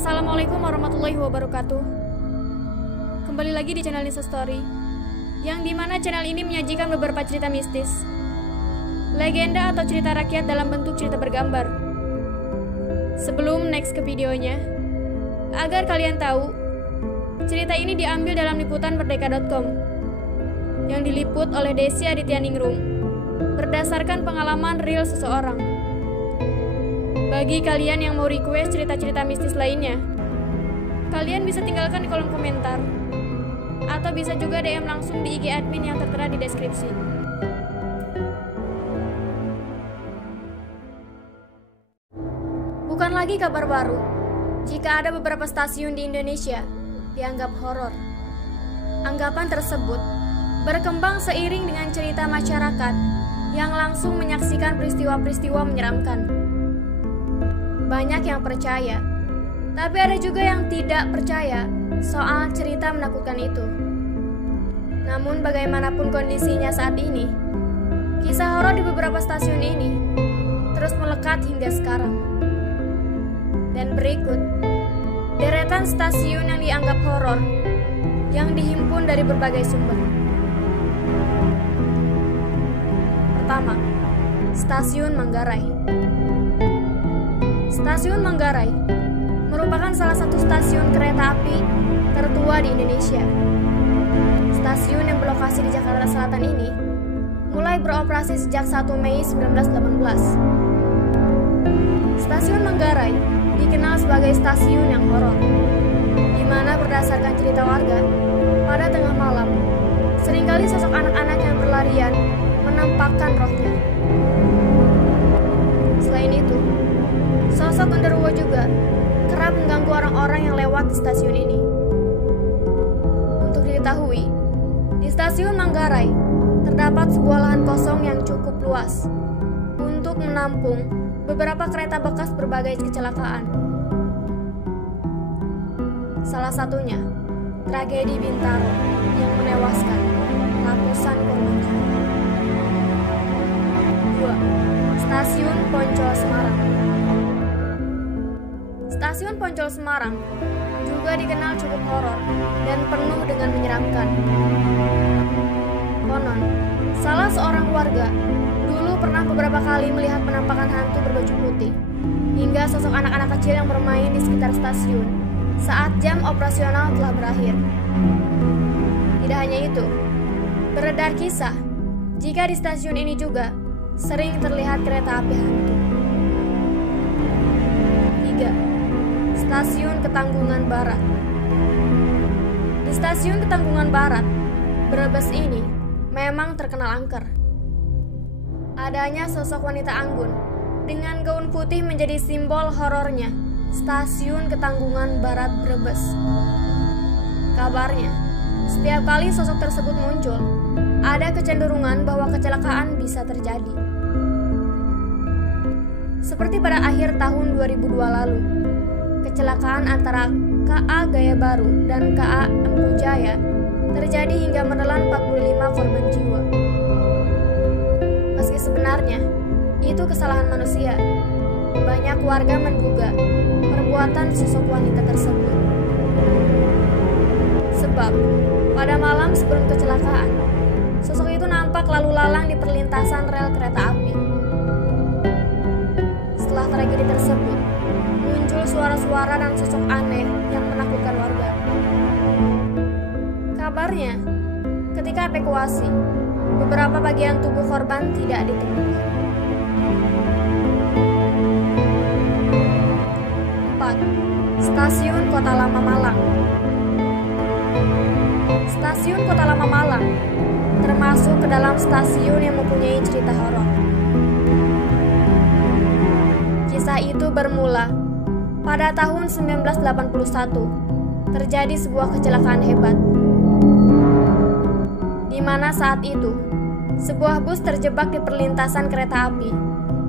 Assalamualaikum warahmatullahi wabarakatuh. Kembali lagi di channel Nisa Story, yang dimana channel ini menyajikan beberapa cerita mistis, legenda atau cerita rakyat dalam bentuk cerita bergambar. Sebelum next ke videonya, agar kalian tahu, cerita ini diambil dalam liputan merdeka.com yang diliput oleh Desi Adityaningrum berdasarkan pengalaman real seseorang. Bagi kalian yang mau request cerita-cerita mistis lainnya, kalian bisa tinggalkan di kolom komentar, atau bisa juga DM langsung di IG admin yang tertera di deskripsi. Bukan lagi kabar baru jika ada beberapa stasiun di Indonesia dianggap horor. Anggapan tersebut berkembang seiring dengan cerita masyarakat yang langsung menyaksikan peristiwa-peristiwa menyeramkan. Banyak yang percaya, tapi ada juga yang tidak percaya soal cerita menakutkan itu. Namun bagaimanapun kondisinya saat ini, kisah horor di beberapa stasiun ini terus melekat hingga sekarang. Dan berikut deretan stasiun yang dianggap horor yang dihimpun dari berbagai sumber. Pertama, Stasiun Manggarai. Stasiun Manggarai merupakan salah satu stasiun kereta api tertua di Indonesia. Stasiun yang berlokasi di Jakarta Selatan ini mulai beroperasi sejak 1 Mei 1918. Stasiun Manggarai dikenal sebagai stasiun yang horor, di mana berdasarkan cerita warga, pada tengah malam, seringkali sosok anak-anak yang berlarian menampakkan rohnya. Selain itu, sosok genderuwo juga kerap mengganggu orang-orang yang lewat di stasiun ini. Untuk diketahui, di stasiun Manggarai terdapat sebuah lahan kosong yang cukup luas untuk menampung beberapa kereta bekas berbagai kecelakaan. Salah satunya, tragedi Bintaro yang menewaskan ratusan korban jiwa. 2. Stasiun Poncol Semarang. Stasiun Poncol Semarang juga dikenal cukup horor dan penuh dengan menyeramkan. Konon, salah seorang warga dulu pernah beberapa kali melihat penampakan hantu berbaju putih, hingga sosok anak-anak kecil yang bermain di sekitar stasiun saat jam operasional telah berakhir. Tidak hanya itu, beredar kisah jika di stasiun ini juga sering terlihat kereta api hantu. 3. Stasiun Ketanggungan Barat. Di Stasiun Ketanggungan Barat, Brebes ini memang terkenal angker. Adanya sosok wanita anggun dengan gaun putih menjadi simbol horornya Stasiun Ketanggungan Barat Brebes. Kabarnya, setiap kali sosok tersebut muncul, ada kecenderungan bahwa kecelakaan bisa terjadi. Seperti pada akhir tahun 2002 lalu, kecelakaan antara KA Gaya Baru dan KA Empu Jaya terjadi hingga menelan 45 korban jiwa. Meski sebenarnya itu kesalahan manusia, banyak warga menduga perbuatan sosok wanita tersebut. Sebab pada malam sebelum kecelakaan, sosok itu nampak lalu lalang di perlintasan rel kereta api. Setelah tragedi tersebut, muncul suara-suara dan sosok aneh yang menakutkan warga. Kabarnya, ketika evakuasi, beberapa bagian tubuh korban tidak ditemukan. 4. Stasiun Kota Lama Malang. Stasiun Kota Lama Malang termasuk ke dalam stasiun yang mempunyai cerita horor. Kisah itu bermula pada tahun 1981. Terjadi sebuah kecelakaan hebat, di mana saat itu sebuah bus terjebak di perlintasan kereta api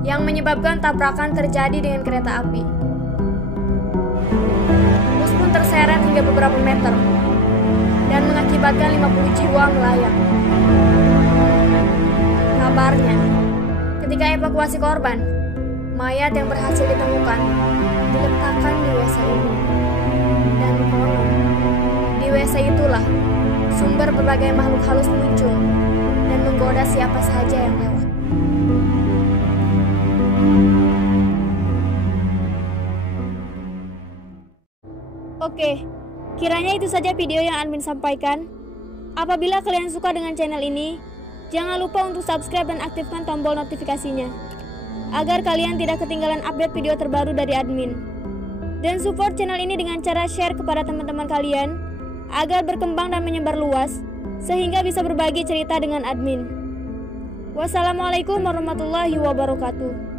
yang menyebabkan tabrakan terjadi dengan kereta api. Bus pun terseret hingga beberapa meter dan mengakibatkan 50 jiwa melayang. Kabarnya, ketika evakuasi korban, mayat yang berhasil ditemukan diletakkan di WC umum. itulah sumber berbagai makhluk halus muncul dan menggoda siapa saja yang lewat. Oke, kiranya itu saja video yang admin sampaikan. Apabila kalian suka dengan channel ini, jangan lupa untuk subscribe dan aktifkan tombol notifikasinya, agar kalian tidak ketinggalan update video terbaru dari admin. Dan support channel ini dengan cara share kepada teman-teman kalian, agar berkembang dan menyebar luas, sehingga bisa berbagi cerita dengan admin. Wassalamualaikum warahmatullahi wabarakatuh.